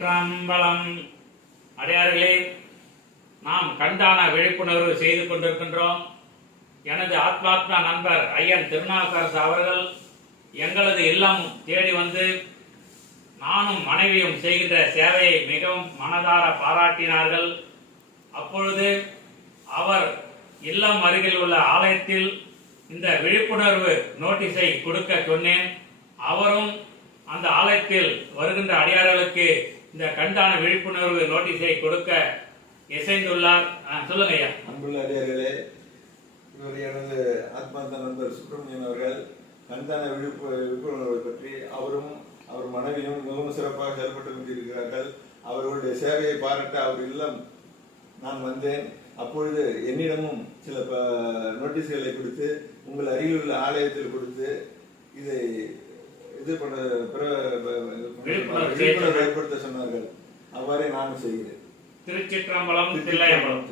திருச்சிற்றம்பலம். அடையார்களே, நாம் கண்தான விழிப்புணர்வு செய்து கொண்டிருக்கின்றோம். எனது ஆத்மாத்மா நண்பர் ஐயன் திருநாவுக்கரசு அவர்கள் எங்களது இல்லம் தேடி வந்து நானும் மனைவியும் செய்கின்ற சேவையை மிகவும் மனதார பாராட்டினார்கள். அப்பொழுது அவர் இல்லம் அருகில் உள்ள ஆலயத்தில் இந்த விழிப்புணர்வு நோட்டீஸை கொடுக்க சொன்னேன். அவரும் அந்த ஆலயத்தில் வருகின்ற அடியார்களுக்கு இந்த கண்தான விழிப்புணர்வு நோட்டீஸை கொடுக்க இசைந்துள்ளார். சொல்லுங்க ஐயா. அன்புள்ள அடியார்களே, இவர் எனது ஆத்மார்த்த நண்பர் சுப்பிரமணியன் அவர்கள் கண்தான விழிப்புணர்வை பற்றி அவரும் அவர் மனைவியும் மிகவும் சிறப்பாக செயல்பட்டு கொண்டிருக்கிறார்கள். அவர்களுடைய சேவையை பாராட்ட அவர் இல்லம் நான் வந்தேன். அப்பொழுது என்னிடமும் சில நோட்டீஸ்களை கொடுத்து உங்கள் அருகில் உள்ள ஆலயத்தில் கொடுத்து இதை விழிப்புணர்வு ஏற்படுத்த சொன்னார்கள். அவ்வாறே நானும் செய்கிறேன். திருச்சிற்றம்பலம், தில்லையம்பலம்.